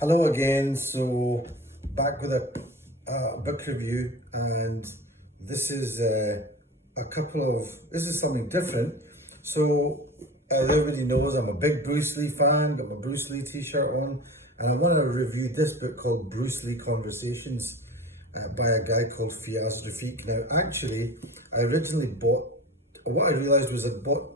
Hello again. So back with a book review, and this is this is something different. So as everybody knows, I'm a big Bruce Lee fan. Got my Bruce Lee T-shirt on, and I want to review this book called Bruce Lee Conversations by a guy called Fiaz Rafiq. Now, actually, I originally bought. What I realized was I bought.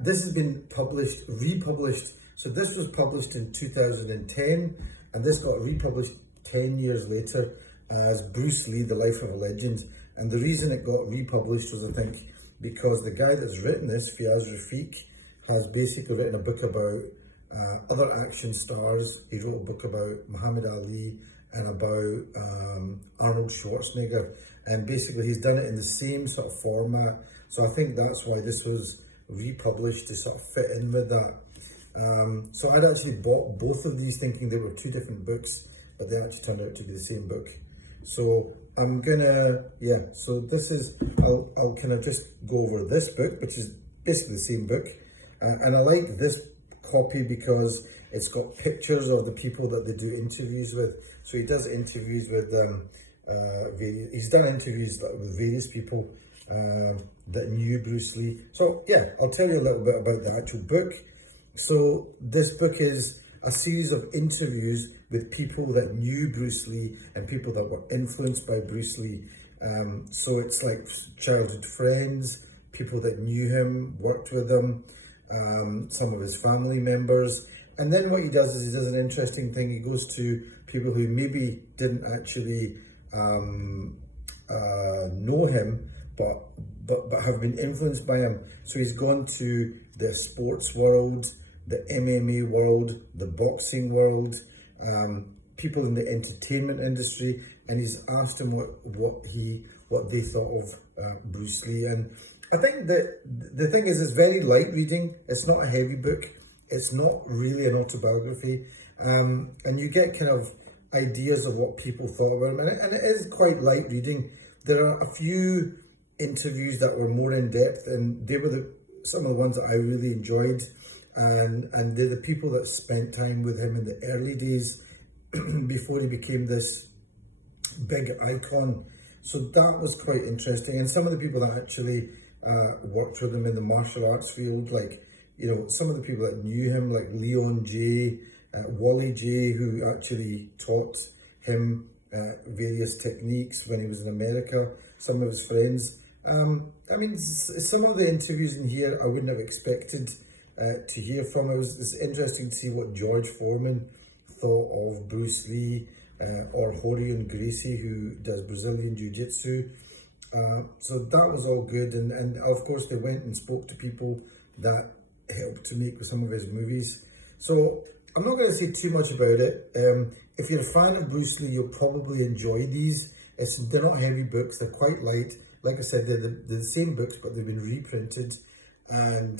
This has been republished. So this was published in 2010, and this got republished 10 years later as Bruce Lee, The Life of a Legend. And the reason it got republished was, I think, because the guy that's written this, Fiaz Rafiq, has basically written a book about other action stars. He wrote a book about Muhammad Ali and about Arnold Schwarzenegger. And basically he's done it in the same sort of format. So I think that's why this was republished to sort of fit in with that. So I'd actually bought both of these thinking they were two different books, but they actually turned out to be the same book. So I'm gonna, so this is, I'll kind of just go over this book, which is basically the same book. And I like this copy because it's got pictures of the people that they do interviews with. So he does interviews with he's done interviews with various people that knew Bruce Lee. So yeah, I'll tell you a little bit about the actual book. So this book is a series of interviews with people that knew Bruce Lee and people that were influenced by Bruce Lee. So it's like childhood friends, people that knew him, worked with him, some of his family members. And then what he does is he does an interesting thing. He goes to people who maybe didn't actually know him, but have been influenced by him. So he's gone to the sports world, the MMA world, the boxing world, people in the entertainment industry, and he's asked them what they thought of Bruce Lee. And I think that the thing is, it's very light reading. It's not a heavy book. It's not really an autobiography, and you get kind of ideas of what people thought about him, and it is quite light reading. There are a few interviews that were more in depth, and they were some of the ones that I really enjoyed. And they're the people that spent time with him in the early days before he became this big icon. So that was quite interesting. And some of the people that actually worked with him in the martial arts field, like, you know, some of the people that knew him, like Leon J, Wally J, who actually taught him various techniques when he was in America, some of his friends. I mean, some of the interviews in here I wouldn't have expected to hear from. It's interesting to see what George Foreman thought of Bruce Lee, or Rorion Gracie, who does Brazilian Jiu-Jitsu. So that was all good, and of course they went and spoke to people that helped to make some of his movies. So I'm not going to say too much about it. If you're a fan of Bruce Lee, you'll probably enjoy these. They're not heavy books, they're quite light. Like I said, they're the same books, but they've been reprinted. And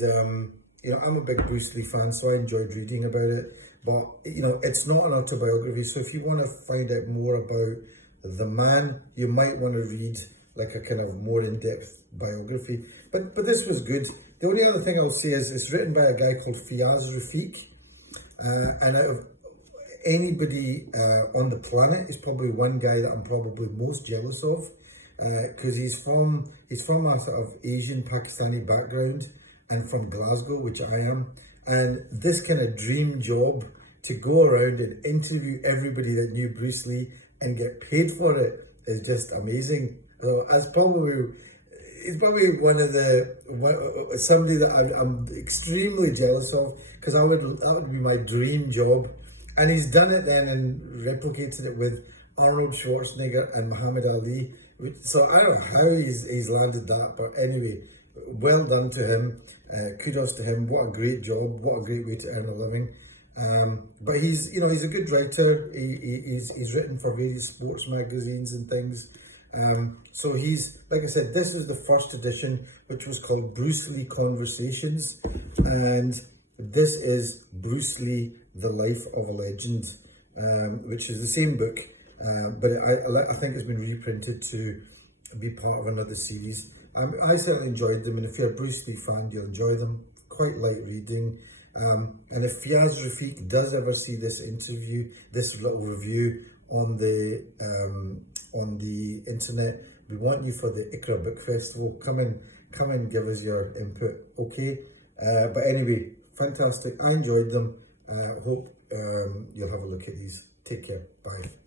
you know, I'm a big Bruce Lee fan, so I enjoyed reading about it. But, you know, it's not an autobiography. So if you want to find out more about the man, you might want to read like a kind of more in-depth biography. But this was good. The only other thing I'll say is it's written by a guy called Fiaz Rafiq. And out of anybody on the planet, is probably one guy that I'm probably most jealous of. Because he's from a sort of Asian Pakistani background, and from Glasgow, which I am, and this kind of dream job to go around and interview everybody that knew Bruce Lee and get paid for it is just amazing. So it's probably somebody that I'm extremely jealous of, because that would be my dream job. And he's done it then and replicated it with Arnold Schwarzenegger and Muhammad Ali. So I don't know how he's landed that, but anyway, well done to him. Kudos to him. What a great job. What a great way to earn a living. But he's a good writer. He's written for various sports magazines and things. So he's, like I said, this is the first edition, which was called Bruce Lee Conversations, and this is Bruce Lee, The Life of a Legend, which is the same book, but I think it's been reprinted to be part of another series. I certainly enjoyed them, and if you're a Bruce Lee fan, you'll enjoy them. Quite light reading, And if Fiaz Rafiq does ever see this interview, this little review on the internet, we want you for the Ikra Book Festival. Come and give us your input, okay? But anyway, fantastic. I enjoyed them. Hope you'll have a look at these. Take care. Bye.